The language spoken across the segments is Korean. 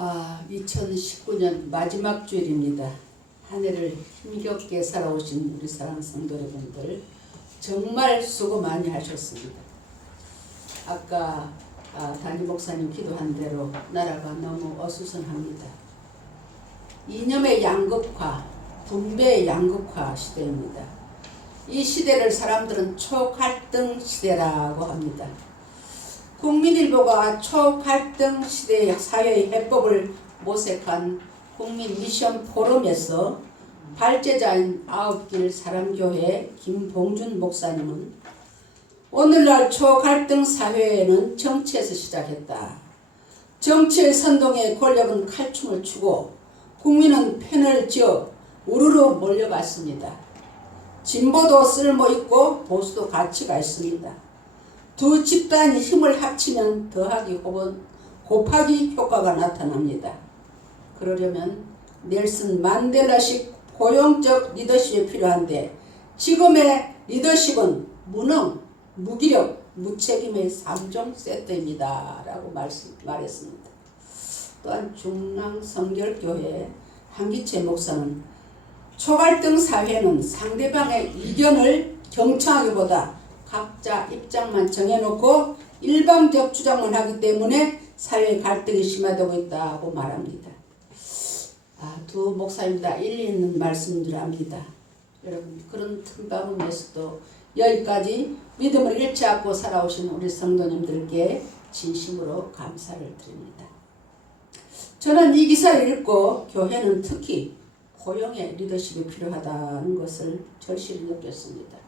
아, 2019년 마지막 주일입니다. 한 해를 힘겹게 살아오신 우리 사랑 성도 여러분들 정말 수고 많이 하셨습니다. 아까 아, 담임 목사님 기도한 대로 나라가 너무 어수선합니다. 이념의 양극화, 분배의 양극화 시대입니다. 이 시대를 사람들은 초갈등 시대라고 합니다. 국민일보가 초갈등 시대 사회의 해법을 모색한 국민 미션 포럼에서 발제자인 아홉길 사랑교회 김봉준 목사님은 오늘날 초갈등 사회에는 정치에서 시작했다. 정치의 선동에 권력은 칼춤을 추고 국민은 펜을 쥐어 우르르 몰려갔습니다. 진보도 쓸모있고 보수도 가치가 있습니다. 두 집단이 힘을 합치면 더하기 혹은 곱하기 효과가 나타납니다. 그러려면 넬슨 만델라식 포용적 리더십이 필요한데 지금의 리더십은 무능, 무기력, 무책임의 3종 세트입니다. 라고 말했습니다. 또한 중랑성결교회 한기채 목사는 초갈등 사회는 상대방의 의견을 경청하기보다 각자 입장만 정해놓고 일방적 주장만 하기 때문에 사회 갈등이 심화되고 있다고 말합니다. 아, 두 목사님 다 일리 있는 말씀들 합니다. 여러분 그런 틈바구니에서도 여기까지 믿음을 잃지 않고 살아오신 우리 성도님들께 진심으로 감사를 드립니다. 저는 이 기사를 읽고 교회는 특히 포용의 리더십이 필요하다는 것을 절실히 느꼈습니다.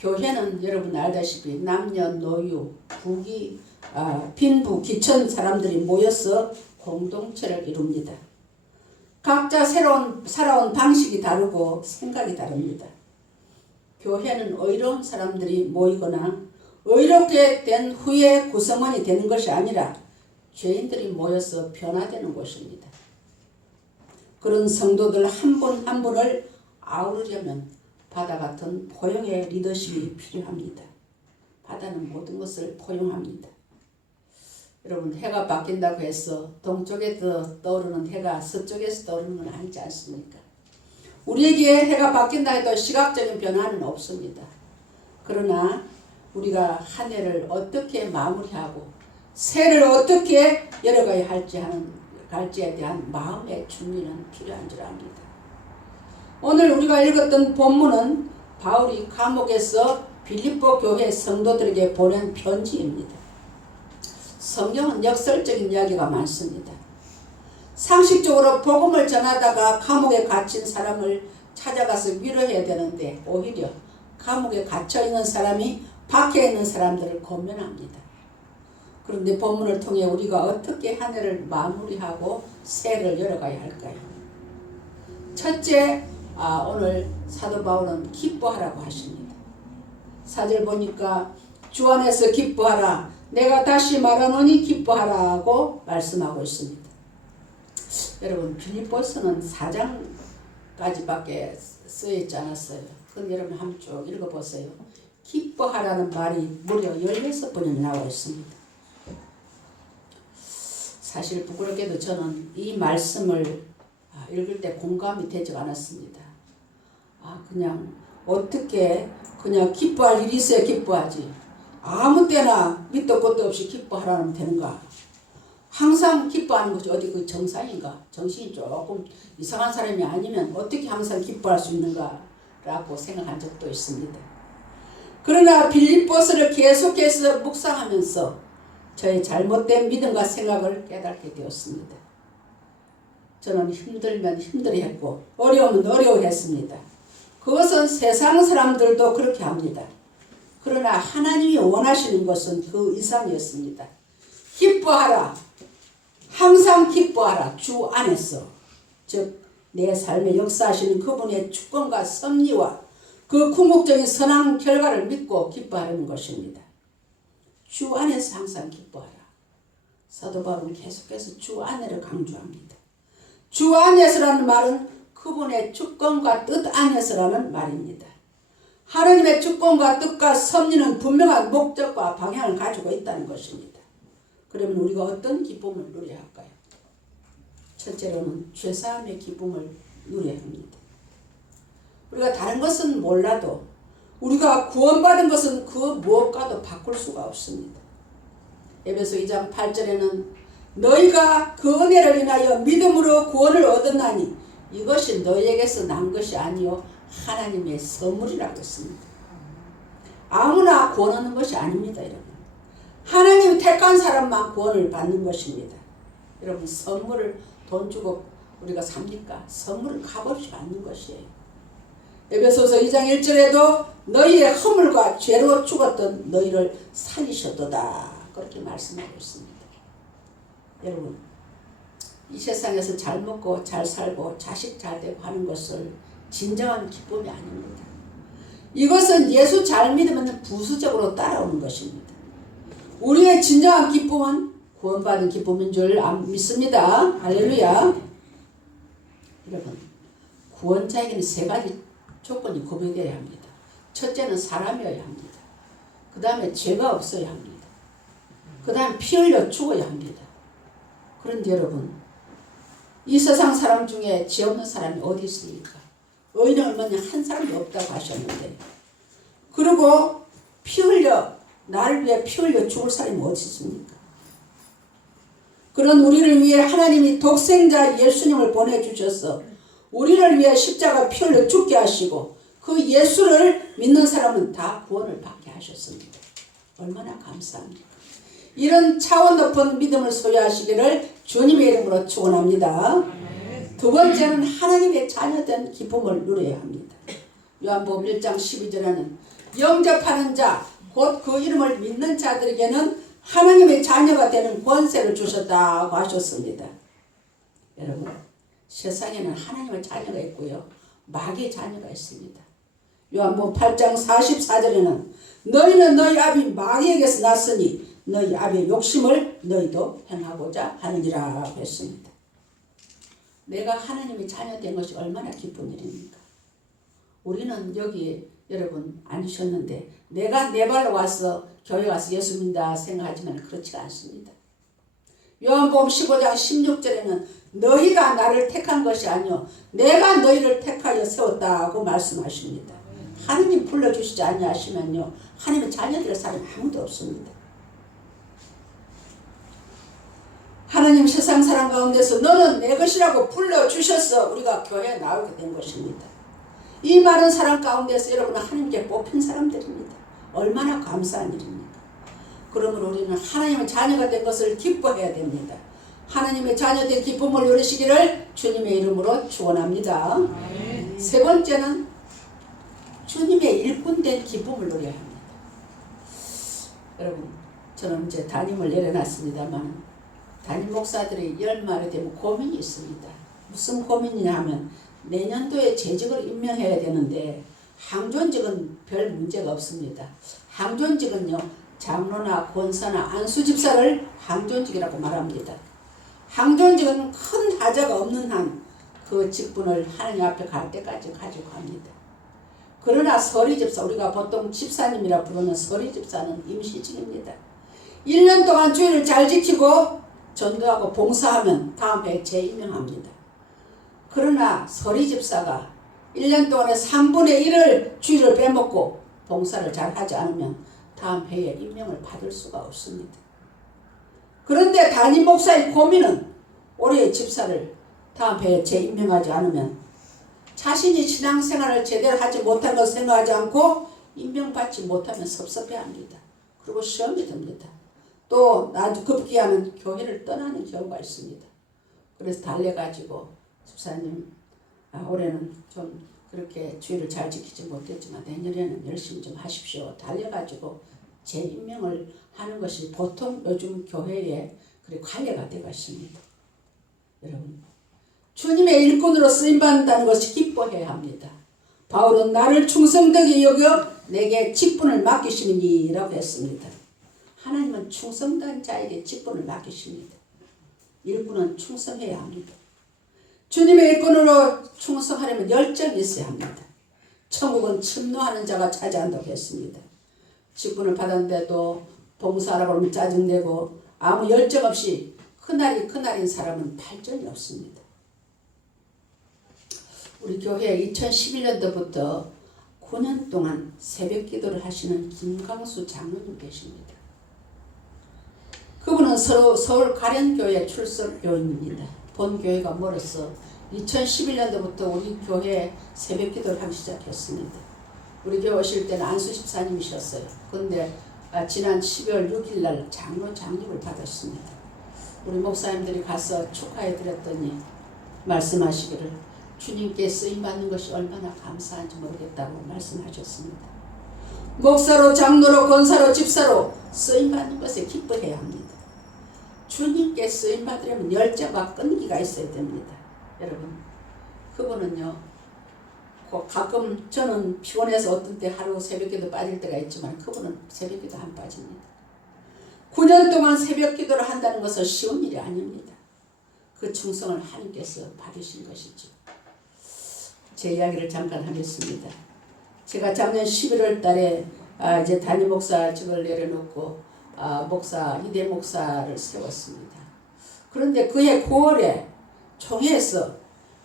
교회는 여러분 알다시피 남녀노유, 부기, 아, 빈부, 기천 사람들이 모여서 공동체를 이룹니다. 각자 새로운 살아온 방식이 다르고 생각이 다릅니다. 교회는 의로운 사람들이 모이거나 의롭게 된 후에 구성원이 되는 것이 아니라 죄인들이 모여서 변화되는 곳입니다. 그런 성도들 한 분한 분을 아우르려면 바다 같은 포용의 리더십이 필요합니다. 바다는 모든 것을 포용합니다. 여러분 해가 바뀐다고 해서 동쪽에서 떠오르는 해가 서쪽에서 떠오르는 건 아니지 않습니까? 우리에게 해가 바뀐다 해도 시각적인 변화는 없습니다. 그러나 우리가 한 해를 어떻게 마무리하고 새해를 어떻게 열어가야 할지 하는 갈지에 대한 마음의 준비는 필요한 줄 압니다. 오늘 우리가 읽었던 본문은 바울이 감옥에서 빌립보 교회 성도들에게 보낸 편지입니다. 성경은 역설적인 이야기가 많습니다. 상식적으로 복음을 전하다가 감옥에 갇힌 사람을 찾아가서 위로해야 되는데 오히려 감옥에 갇혀 있는 사람이 밖에 있는 사람들을 권면합니다. 그런데 본문을 통해 우리가 어떻게 한 해를 마무리하고 새해를 열어가야 할까요? 첫째, 아, 오늘 사도 바울은 기뻐하라고 하십니다. 사절 보니까 주 안에서 기뻐하라. 내가 다시 말하노니 기뻐하라고 말씀하고 있습니다. 여러분 빌립보서는 4장까지밖에 쓰여 있지 않았어요. 그럼 여러분 한번 쭉 읽어보세요. 기뻐하라는 말이 무려 16번이나 나와 있습니다. 사실 부끄럽게도 저는 이 말씀을 아, 읽을 때 공감이 되지 않았습니다. 아, 그냥 어떻게 그냥 기뻐할 일이 있어야 기뻐하지. 아무 때나 밑도 끝도 없이 기뻐하라면 되는가? 항상 기뻐하는 것이 어디 그 정상인가? 정신이 조금 이상한 사람이 아니면 어떻게 항상 기뻐할 수 있는가? 라고 생각한 적도 있습니다. 그러나 빌립보스를 계속해서 묵상하면서 저의 잘못된 믿음과 생각을 깨닫게 되었습니다. 저는 힘들면 힘들어했고 어려우면 어려워했습니다. 그것은 세상 사람들도 그렇게 합니다. 그러나 하나님이 원하시는 것은 그 이상이었습니다. 기뻐하라. 항상 기뻐하라. 주 안에서. 즉, 내 삶에 역사하시는 그분의 주권과 섭리와 그 궁극적인 선한 결과를 믿고 기뻐하는 것입니다. 주 안에서 항상 기뻐하라. 사도 바울은 계속해서 주 안에를 강조합니다. 주 안에서라는 말은 그분의 주권과 뜻 안에서라는 말입니다. 하나님의 주권과 뜻과 섭리는 분명한 목적과 방향을 가지고 있다는 것입니다. 그러면 우리가 어떤 기쁨을 누려야 할까요? 첫째로는 죄사함의 기쁨을 누려야 합니다. 우리가 다른 것은 몰라도 우리가 구원받은 것은 그 무엇과도 바꿀 수가 없습니다. 에베소 2장 8절에는 너희가 그 은혜를 인하여 믿음으로 구원을 얻었나니 이것이 너희에게서 난 것이 아니요 하나님의 선물이라고 했습니다. 아무나 구원 얻는 것이 아닙니다, 여러분. 하나님 택한 사람만 구원을 받는 것입니다. 여러분 선물을 돈 주고 우리가 삽니까? 선물을 값없이 받는 것이에요. 에베소서 2장 1절에도 너희의 허물과 죄로 죽었던 너희를 살리셨도다. 그렇게 말씀하고 있습니다. 여러분, 이 세상에서 잘 먹고 잘 살고 자식 잘 되고 하는 것을 진정한 기쁨이 아닙니다. 이것은 예수 잘 믿으면 부수적으로 따라오는 것입니다. 우리의 진정한 기쁨은 구원받은 기쁨인 줄 안- 믿습니다. 할렐루야. 여러분, 구원자에게는 세 가지 조건이 구비되어야 합니다. 첫째는 사람이어야 합니다. 그 다음에 죄가 없어야 합니다. 그 다음 피 흘려 죽어야 합니다. 그런데 여러분, 이 세상 사람 중에 죄 없는 사람이 어디 있습니까? 의인은 얼마냐 한 사람도 없다고 하셨는데 그리고 피 흘려 나를 위해 피 흘려 죽을 사람이 어디 있습니까? 그런 우리를 위해 하나님이 독생자 예수님을 보내주셔서 우리를 위해 십자가 피 흘려 죽게 하시고 그 예수를 믿는 사람은 다 구원을 받게 하셨습니다. 얼마나 감사합니까? 이런 차원 높은 믿음을 소유하시기를 주님의 이름으로 축원합니다. 두 번째는 하나님의 자녀된 기쁨을 누려야 합니다. 요한복음 1장 12절에는 영접하는 자, 곧 그 이름을 믿는 자들에게는 하나님의 자녀가 되는 권세를 주셨다고 하셨습니다. 여러분, 세상에는 하나님의 자녀가 있고요. 마귀의 자녀가 있습니다. 요한복음 8장 44절에는 너희는 너희 아비 마귀에게서 났으니 너희 아비의 욕심을 너희도 행하고자 하느니라 했습니다. 내가 하나님의 자녀 된 것이 얼마나 기쁜 일입니까? 우리는 여기 여러분 앉으셨는데 내가 내 발로 와서 교회 와서 예수 믿다 생각하지만 그렇지가 않습니다. 요한복음 15장 16절에는 너희가 나를 택한 것이 아니요 내가 너희를 택하여 세웠다고 말씀하십니다. 하느님 불러주시지 아니하시면요 하나님의 자녀될 사람이 아무도 없습니다. 하나님 세상 사람 가운데서 너는 내 것이라고 불러주셔서 우리가 교회에 나오게 된 것입니다. 이 많은 사람 가운데서 여러분은 하나님께 뽑힌 사람들입니다. 얼마나 감사한 일입니까? 그러므로 우리는 하나님의 자녀가 된 것을 기뻐해야 됩니다. 하나님의 자녀된 기쁨을 누리시기를 주님의 이름으로 축원합니다. 세 번째는 주님의 일꾼된 기쁨을 누려야 합니다. 여러분, 저는 이제 담임을 내려놨습니다만 담임 목사들이 열말이 되면 고민이 있습니다. 무슨 고민이냐 하면 내년도에 재직을 임명해야 되는데 항존직은 별 문제가 없습니다. 항존직은요 장로나 권사나 안수집사를 항존직이라고 말합니다. 항존직은 큰 하자가 없는 한 그 직분을 하나님 앞에 갈 때까지 가지고 갑니다. 그러나 서리집사 우리가 보통 집사님이라 부르는 서리집사는 임시직입니다. 1년 동안 주일을 잘 지키고 전도하고 봉사하면 다음 해에 재임명합니다. 그러나 서리 집사가 1년 동안에 3분의 1을 주일을 빼먹고 봉사를 잘 하지 않으면 다음 해에 임명을 받을 수가 없습니다. 그런데 담임 목사의 고민은 올해의 집사를 다음 해에 재임명하지 않으면 자신이 신앙생활을 제대로 하지 못한 걸 생각하지 않고 임명받지 못하면 섭섭해합니다. 그리고 시험이 듭니다. 또 나도 급기야는 교회를 떠나는 경우가 있습니다. 그래서 달래가지고 집사님 아, 올해는 좀 그렇게 주의를 잘 지키지 못했지만 내년에는 열심히 좀 하십시오. 달래가지고 재임명을 하는 것이 보통 요즘 교회에 그래 관례가 되고 있습니다. 여러분 주님의 일꾼으로 쓰임받는다는 것이 기뻐해야 합니다. 바울은 나를 충성되게 여겨 내게 직분을 맡기시니라고 했습니다. 하나님은 충성된 자에게 직분을 맡기십니다. 일꾼은 충성해야 합니다. 주님의 일꾼으로 충성하려면 열정이 있어야 합니다. 천국은 침노하는 자가 차지한다고 했습니다. 직분을 받았는데도 봉사하라고 하면 짜증내고 아무 열정 없이 그날이 그날인 사람은 발전이 없습니다. 우리 교회 2011년도부터 9년 동안 새벽 기도를 하시는 김광수 장로님 계십니다. 그분은 서로 서울 가련교회 출석 교인입니다. 본 교회가 멀어서 2011년도부터 우리 교회 새벽 기도를 하기 시작했습니다. 우리 교회 오실 때는 안수 집사님이셨어요. 근데 아, 지난 12월 6일 날 장로 장립을 받았습니다. 우리 목사님들이 가서 축하해 드렸더니 말씀하시기를 주님께 쓰임 받는 것이 얼마나 감사한지 모르겠다고 말씀하셨습니다. 목사로 장로로 권사로 집사로 쓰임 받는 것에 기뻐해야 합니다. 주님께 쓰임 받으려면 열정과 끈기가 있어야 됩니다. 여러분 그분은요 그 가끔 저는 피곤해서 어떤 때 하루 새벽기도 빠질 때가 있지만 그분은 새벽기도 안 빠집니다. 9년 동안 새벽기도를 한다는 것은 쉬운 일이 아닙니다. 그 충성을 하나님께서 받으신 것이죠. 제 이야기를 잠깐 하겠습니다. 제가 작년 11월 달에 아, 이제 담임 목사직을 내려놓고 아, 목사 이대 목사를 세웠습니다. 그런데 그해 9월에 총회에서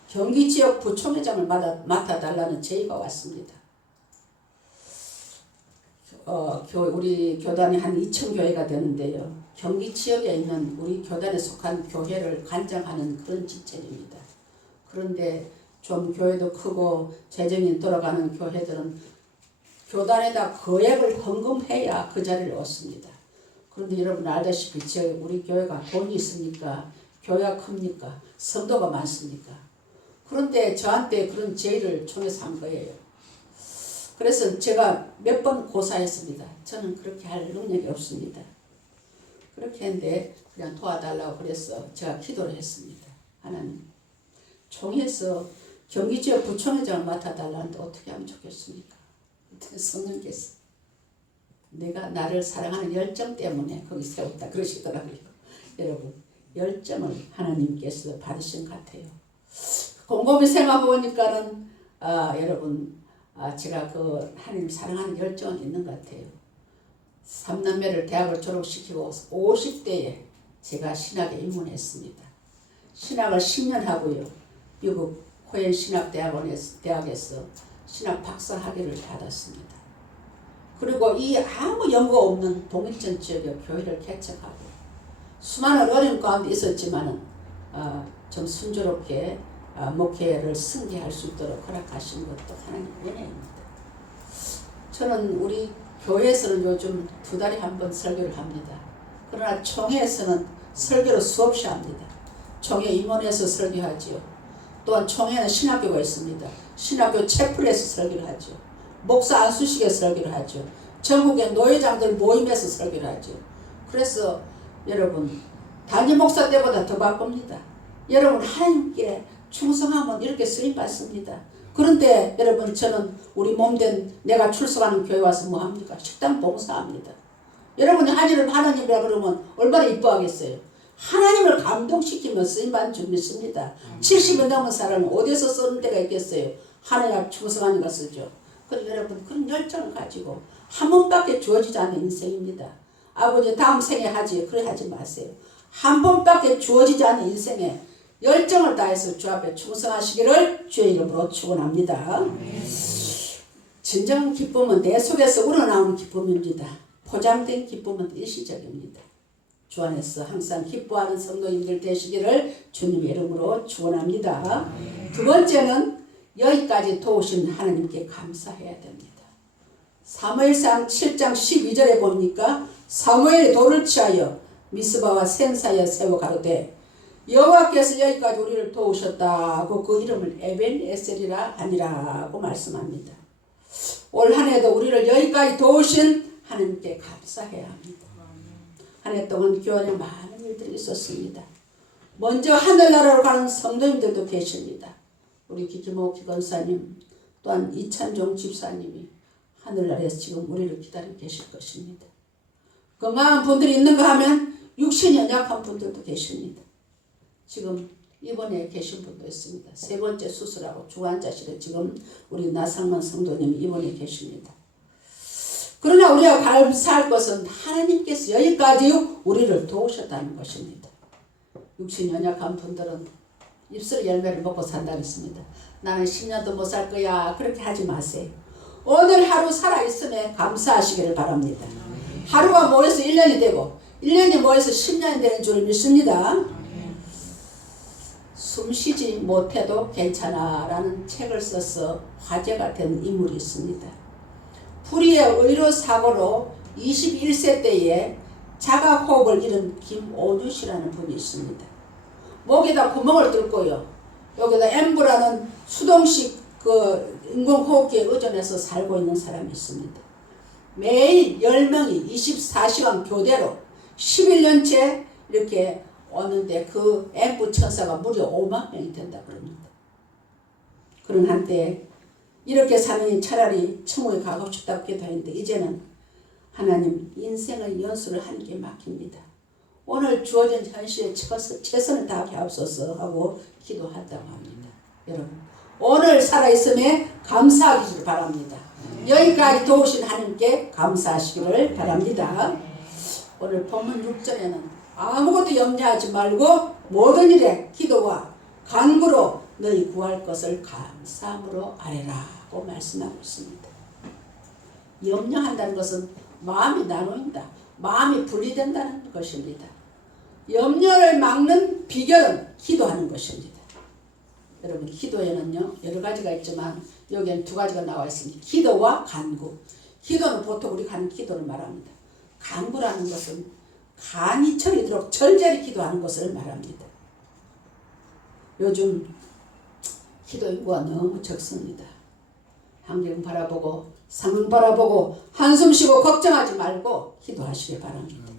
경기 지역 부총회장을 맡아, 맡아달라는 제의가 왔습니다. 어, 교, 우리 교단이 한 2천 교회가 되는데요. 경기 지역에 있는 우리 교단에 속한 교회를 관장하는 그런 직책입니다. 그런데 좀 교회도 크고 재정이 돌아가는 교회들은 교단에다 거액을 헌금해야 그 자리를 얻습니다. 그런데 여러분 알다시피 우리 교회가 돈이 있습니까? 교회가 큽니까? 성도가 많습니까? 그런데 저한테 그런 제의를 총에서 한 거예요. 그래서 제가 몇 번 고사했습니다. 저는 그렇게 할 능력이 없습니다. 그렇게 했는데 그냥 도와달라고 그래서 제가 기도를 했습니다. 하나님, 총에서 경기 지역 부총회장을 맡아달라는데 어떻게 하면 좋겠습니까? 성령께서 내가 나를 사랑하는 열정 때문에 거기 세웠다 그러시더라고요. 여러분 열정을 하나님께서 받으신 것 같아요. 곰곰이 생각해 보니까는 아, 여러분 아, 제가 그 하나님 사랑하는 열정은 있는 것 같아요. 삼남매를 대학을 졸업시키고 50대에 제가 신학에 입문했습니다. 신학을 10년 하고요. 미국 코엔 신학대학원에서 대학에서 신학 박사 학위를 받았습니다. 그리고 이 아무 연고 없는 동일전 지역에 교회를 개척하고 수많은 어려움 가운데 있었지만은 어, 좀 순조롭게 어, 목회를 승계할 수 있도록 허락하신 것도 하나님 은혜입니다. 저는 우리 교회에서는 요즘 두 달에 한 번 설교를 합니다. 그러나 총회에서는 설교를 수없이 합니다. 총회 임원에서 설교하지요. 또한 총회는 신학교가 있습니다. 신학교 채플에서 설교를 하죠. 목사 안수식에서 설교를 하죠. 전국의 노회장들 모임에서 설교를 하죠. 그래서 여러분 단임 목사 때보다 더 바쁩니다. 여러분 하나님께 충성하면 이렇게 쓰임 받습니다. 그런데 여러분 저는 우리 몸된 내가 출석하는 교회 와서 뭐 합니까? 식당 봉사합니다. 여러분이 하나님을 하나님이라 그러면 얼마나 이뻐하겠어요. 하나님을 감동시키면 쓰임 받는 줄 믿습니다. 70이 넘은 사람은 어디서 쓰는 데가 있겠어요? 하나님 충성하니까 쓰죠. 그럼 여러분 그런 열정을 가지고 한 번밖에 주어지지 않는 인생입니다. 아버지 다음 생에 하지 그래 하지 마세요. 한 번밖에 주어지지 않는 인생에 열정을 다해서 주 앞에 충성하시기를 주의 이름으로 축원합니다. 진정 기쁨은 내 속에서 우러나오는 기쁨입니다. 포장된 기쁨은 일시적입니다. 주 안에서 항상 기뻐하는 성도님들 되시기를 주님의 이름으로 축원합니다. 두 번째는 여기까지 도우신 하나님께 감사해야 됩니다. 사무엘상 7장 12절에 보니까 사무엘이 돌을 취하여 미스바와 센사에 세워 가로되 여호와께서 여기까지 우리를 도우셨다고 그 이름을 에벤 에셀이라 하니라고 말씀합니다. 올 한 해도 우리를 여기까지 도우신 하나님께 감사해야 합니다. 한 해 동안 교회에 많은 일들이 있었습니다. 먼저 하늘나라로 가는 성도님들도 계십니다. 우리 기기모 기건사님 또한 이찬종 집사님이 하늘나라에서 지금 우리를 기다리고 계실 것입니다. 건강한 분들이 있는가 하면 육신이 연약한 분들도 계십니다. 지금 입원해 계신 분도 있습니다. 세 번째 수술하고 중환자실에 지금 우리 나상만 성도님 입원해 계십니다. 그러나 우리가 감사할 것은 하나님께서 여기까지 우리를 도우셨다는 것입니다. 육신 연약한 분들은 입술 열매를 먹고 산다 했습니다. 나는 10년도 못 살 거야. 그렇게 하지 마세요. 오늘 하루 살아있음에 감사하시기를 바랍니다. 하루가 모여서 1년이 되고 1년이 모여서 10년이 되는 줄 믿습니다. 숨 쉬지 못해도 괜찮아 라는 책을 써서 화제가 된 인물이 있습니다. 불의의 의료 사고로 21세 때에 자가 호흡을 잃은 김오주 씨라는 분이 있습니다. 목에다 구멍을 뚫고요. 여기다 엠브라는 수동식 그 인공호흡기에 의존해서 살고 있는 사람이 있습니다. 매일 10명이 24시간 교대로 11년째 이렇게 오는데 그 엠브 천사가 무려 5만 명이 된다 그럽니다. 그런 한때 이렇게 사느니 차라리 천국에 가고 싶다고 기도했는데 이제는 하나님 인생의 연수를 하는 게 막힙니다. 오늘 주어진 현실에 최선- 최선을 다하게 하옵소서 하고 기도한다고 합니다. 여러분 오늘 살아있음에 감사하기를 바랍니다. 여기까지 도우신 하나님께 감사하시기를 바랍니다. 오늘 본문 6절에는 아무것도 염려하지 말고 모든 일에 기도와 간구로 너희 구할 것을 감사함으로 아뢰라고 말씀하고 있습니다. 염려한다는 것은 마음이 나누인다. 마음이 분리된다는 것입니다. 염려를 막는 비결은 기도하는 것입니다. 여러분 기도에는요 여러 가지가 있지만 여기에는 두 가지가 나와 있습니다. 기도와 간구. 기도는 보통 우리가 하는 기도를 말합니다. 간구라는 것은 간이 철이도록 절절히 기도하는 것을 말합니다. 요즘 기도 인구가 너무 적습니다. 환경 바라보고 상황 바라보고 한숨 쉬고 걱정하지 말고 기도하시기 바랍니다.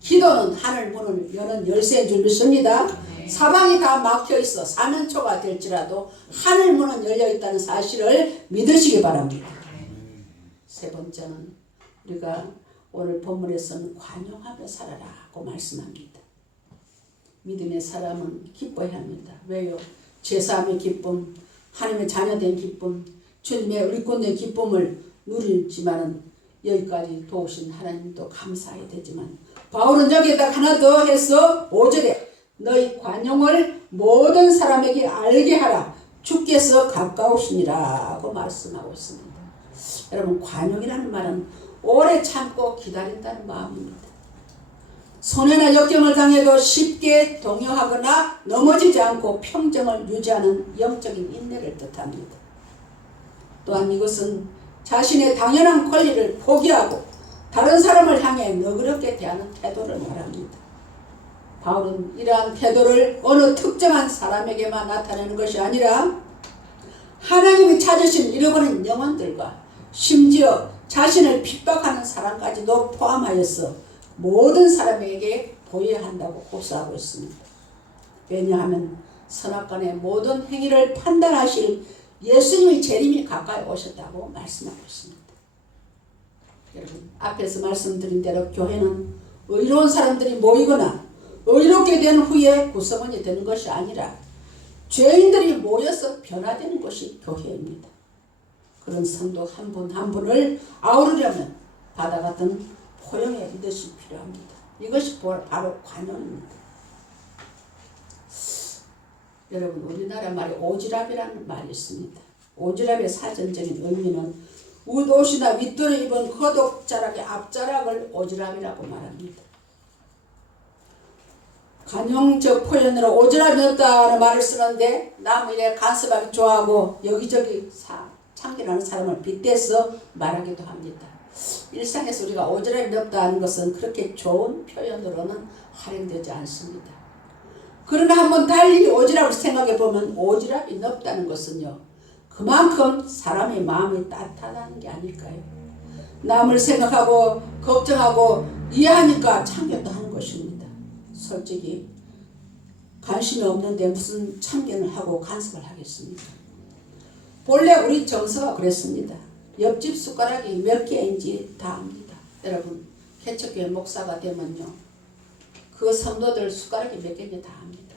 기도는 하늘 문을 여는 열쇠인 줄 믿습니다. 사방이 다 막혀 있어 사면초가 될지라도 하늘 문은 열려 있다는 사실을 믿으시기 바랍니다. 세 번째는 우리가 오늘 본문에서는 관용하며 살아라고 말씀합니다. 믿음의 사람은 기뻐해야 합니다. 왜요? 제사함의 기쁨, 하나님의 자녀된 기쁨, 주님의 일꾼의 기쁨을 누리지만은 여기까지 도우신 하나님도 감사해야 되지만 바울은 여기에다 하나 더 해서 5절에 너희 관용을 모든 사람에게 알게 하라 주께서 가까우시니라고 말씀하고 있습니다. 여러분 관용이라는 말은 오래 참고 기다린다는 마음입니다. 손해나 역경을 당해도 쉽게 동요하거나 넘어지지 않고 평정을 유지하는 영적인 인내를 뜻합니다. 또한 이것은 자신의 당연한 권리를 포기하고 다른 사람을 향해 너그럽게 대하는 태도를 말합니다. 바울은 이러한 태도를 어느 특정한 사람에게만 나타내는 것이 아니라 하나님이 찾으신 잃어버린 영혼들과 심지어 자신을 핍박하는 사람까지도 포함하여서 모든 사람에게 보여야 한다고 고사하고 있습니다. 왜냐하면 선악간의 모든 행위를 판단하실 예수님의 재림이 가까이 오셨다고 말씀하고 있습니다. 여러분 앞에서 말씀드린 대로 교회는 의로운 사람들이 모이거나 의롭게 된 후에 구성원이 되는 것이 아니라 죄인들이 모여서 변화되는 것이 교회입니다. 그런 성도 한 분한 분을 아우르려면 바다 같은 포용의 리더십이 필요합니다. 이것이 바로 관용입니다. 여러분 우리나라 말에 오지랖이라는 말이 있습니다. 오지랖의 사전적인 의미는 웃옷이나 윗돌에 입은 거독자락의 앞자락을 오지랖이라고 말합니다. 관용적 표현으로 오지랖이 없다는 말을 쓰는데 이래 간섭하기 좋아하고 여기저기 사, 참견하는 사람을 빗대서 말하기도 합니다. 일상에서 우리가 오지랖이 없다는 것은 그렇게 좋은 표현으로는 활용되지 않습니다. 그러나 한번 달리 오지랖을 생각해 보면 오지랖이 넓다는 것은요. 그만큼 사람의 마음이 따뜻하다는 게 아닐까요? 남을 생각하고 걱정하고 이해하니까 참견도 하는 것입니다. 솔직히 관심이 없는데 무슨 참견을 하고 간섭을 하겠습니까? 본래 우리 정서가 그랬습니다. 옆집 숟가락이 몇 개인지 다 압니다. 여러분 개척교회 목사가 되면요. 그 성도들 숟가락이 몇 개인지 다 압니다.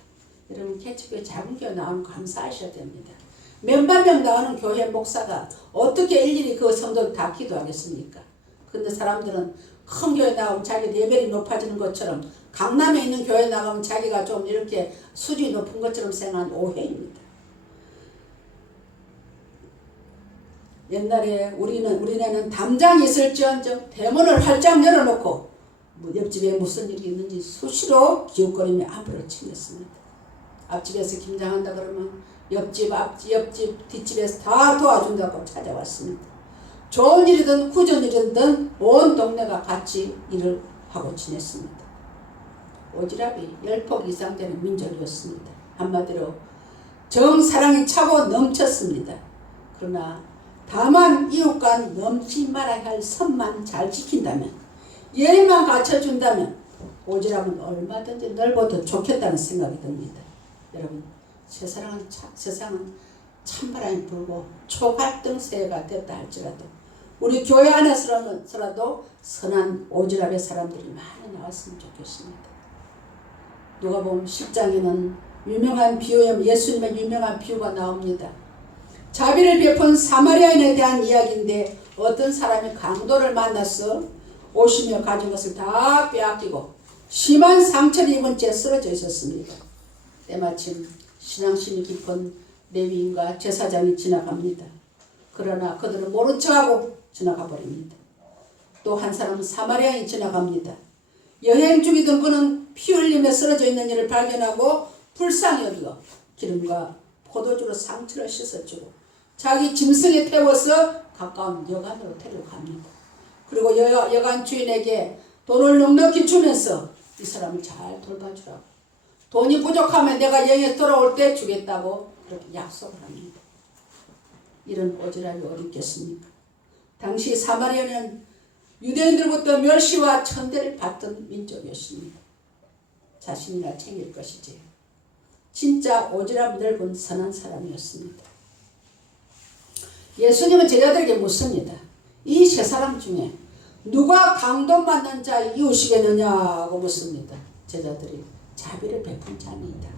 여러분 개척교회 작은 교회 나오는 거 감사하셔야 됩니다. 몇만 명 나오는 교회 목사가 어떻게 일일이 그 성도를 다 기도하겠습니까? 근데 사람들은 큰 교회 나가면 자기 레벨이 높아지는 것처럼 강남에 있는 교회 나가면 자기가 좀 이렇게 수준이 높은 것처럼 생각한 오해입니다. 옛날에 우리는 우리네는 담장이 있을지언정 대문을 활짝 열어놓고 뭐 옆집에 무슨 일이 있는지 수시로 기웃거리며 안부를 챙겼습니다. 앞집에서 김장한다 그러면 옆집, 앞집, 옆집, 뒷집에서 다 도와준다고 찾아왔습니다. 좋은 일이든 후전 일이든 온 동네가 같이 일을 하고 지냈습니다. 오지랖이 열폭 이상 되는 민족이었습니다. 한마디로 정사랑이 차고 넘쳤습니다. 그러나 다만 이웃과 넘지 말아야 할 선만 잘 지킨다면 예의만 갖춰준다면 오지랖은 얼마든지 넓어도 좋겠다는 생각이 듭니다. 여러분 세상은, 차, 세상은 찬바람이 불고 초갈등 세가 됐다 할지라도 우리 교회 안에서라도 선한 오지랖의 사람들이 많이 나왔으면 좋겠습니다. 누가 보면 10장에는 유명한 비유에 예수님의 유명한 비유가 나옵니다. 자비를 베푼 사마리아인에 대한 이야기인데 어떤 사람이 강도를 만나서 오시며 가진 것을 다 빼앗기고 심한 상처를 입은 채 쓰러져 있었습니다. 때마침 신앙심이 깊은 레위인과 제사장이 지나갑니다. 그러나 그들은 모른 척하고 지나가 버립니다. 또 한 사람은 사마리아인이 지나갑니다. 여행 중이던 그는 피 흘리며 쓰러져 있는 이를 발견하고 불쌍히 여기고 기름과 포도주로 상처를 씻어주고 자기 짐승에 태워서 가까운 여관으로 데려갑니다. 그리고 여, 여관 주인에게 돈을 넉넉히 주면서 이 사람을 잘 돌봐주라고 돈이 부족하면 내가 여행에 돌아올 때 주겠다고 그렇게 약속을 합니다. 이런 오지랖이 어딨겠습니까? 당시 사마리아는 유대인들부터 멸시와 천대를 받던 민족이었습니다. 자신이나 챙길 것이지. 진짜 오지랖 넓은 선한 사람이었습니다. 예수님은 제자들에게 묻습니다. 이 세 사람 중에 누가 강도 맞는 자 이웃이겠느냐고 묻습니다. 제자들이 자비를 베푼 자니이다.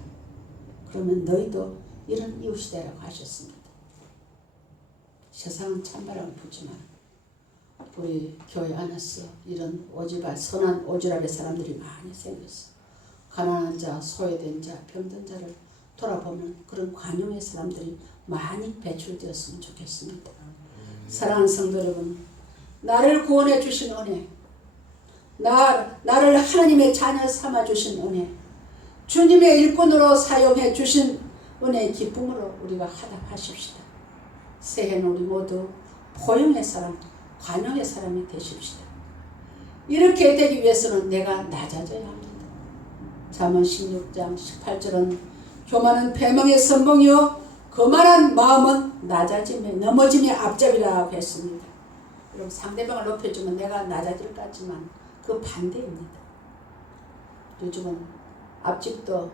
그러면 너희도 이런 이웃이다라고 하셨습니다. 세상은 찬바람 불지만 우리 교회 안에서 이런 오지랖 선한 오지랖의 사람들이 많이 생겼어. 가난한 자, 소외된 자, 병든 자를 돌아보면 그런 관용의 사람들이 많이 배출되었으면 좋겠습니다. 사랑하는 성도 여러분, 나를 구원해 주신 은혜, 나, 나를 하나님의 자녀 삼아 주신 은혜, 주님의 일꾼으로 사용해 주신 은혜의 기쁨으로 우리가 하답하십시다. 새해는 우리 모두 포용의 사람, 관용의 사람이 되십시다. 이렇게 되기 위해서는 내가 낮아져야 합니다. 잠언 16장 18절은 교만은 패망의 선봉이요 거만한 마음은 낮아짐에 넘어짐의 앞잡이라고 했습니다. 여러분 상대방을 높여주면 내가 낮아질 것 같지만 그 반대입니다. 요즘은 앞집도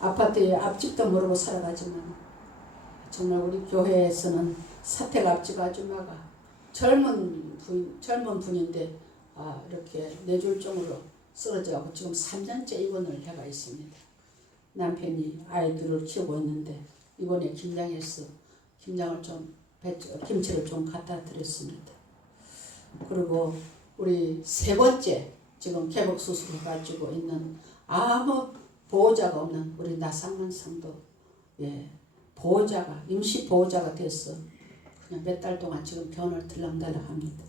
아파트에 앞집도 모르고 살아가지만 정말 우리 교회에서는 사택 앞집 아줌마가 젊은 분 젊은 분인데 아 이렇게 뇌졸중으로 쓰러져가고 지금 3년째 입원을 해가 있습니다. 남편이 아이들을 키우고 있는데 이번에 김장했어. 김장을 좀 배추, 김치를 좀 갖다 드렸습니다. 그리고 우리 세 번째 지금 개복 수술을 가지고 있는 아무 보호자가 없는 우리 나상만 성도 예 보호자가 임시 보호자가 됐어. 그냥 몇 달 동안 지금 병원을 들락달락 합니다.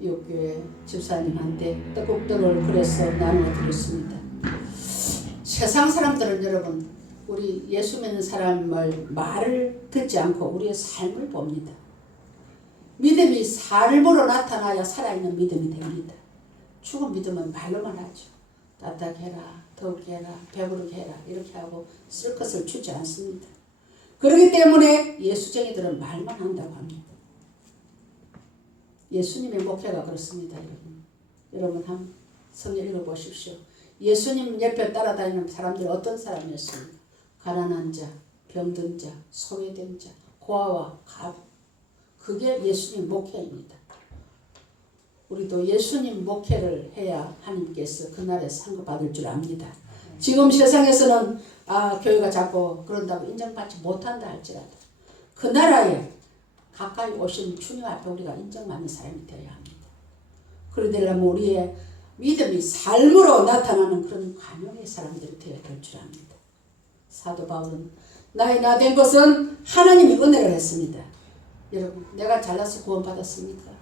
이교회 집사님한테 떡국떡을 그래서 나누어 드렸습니다. 세상 사람들은 여러분 우리 예수 믿는 사람을 말을 듣지 않고 우리의 삶을 봅니다. 믿음이 삶으로 나타나야 살아있는 믿음이 됩니다. 죽은 믿음은 말로만 하죠. 따뜻하게 해라, 더욱게 해라, 배부르게 해라 이렇게 하고 쓸 것을 주지 않습니다. 그렇기 때문에 예수쟁이들은 말만 한다고 합니다. 예수님의 목회가 그렇습니다, 여러분. 여러분 한 성경 읽어보십시오. 예수님 옆에 따라다니는 사람들이 어떤 사람이었습니까? 가난한 자, 병든 자, 소외된 자, 고아와 가 그게 예수님 목회입니다. 우리도 예수님 목회를 해야 하나님께서 그날에 상급 받을 줄 압니다. 지금 세상에서는 아 교회가 자꾸 그런다고 인정받지 못한다 할지라도 그 나라에 가까이 오신 주님 앞에 우리가 인정받는 사람이 되어야 합니다. 그러려면 우리의 믿음이 삶으로 나타나는 그런 관용의 사람들이 되어야 될 줄 압니다. 사도 바울은 나의 나 된 것은 하나님이 은혜를 했습니다. 여러분 내가 잘나서 구원받았습니까?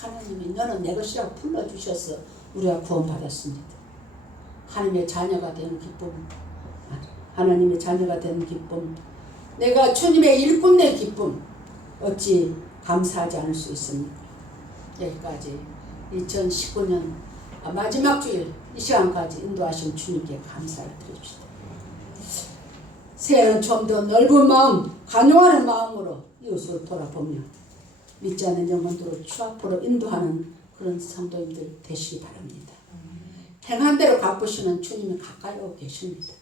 하나님이 너는 내 것이라고 불러주셔서 우리가 구원받았습니다. 하나님의 자녀가 되는 기쁨 하나님의 자녀가 되는 기쁨 내가 주님의 일꾼의 기쁨 어찌 감사하지 않을 수 있습니까? 여기까지 2019년 마지막 주일 이 시간까지 인도하신 주님께 감사를 드립시다. 새해는 좀 더 넓은 마음, 간용하는 마음으로 이웃을 돌아보며 믿지 않는 영혼들을 주 앞으로 인도하는 그런 성도님들 되시기 바랍니다. 행한 대로 갚으시는 주님이 가까이 오고 계십니다.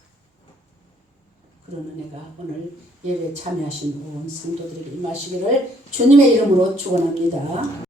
그런 은혜가 오늘 예배 참여하신 온 성도들에게 임하시기를 주님의 이름으로 축원합니다.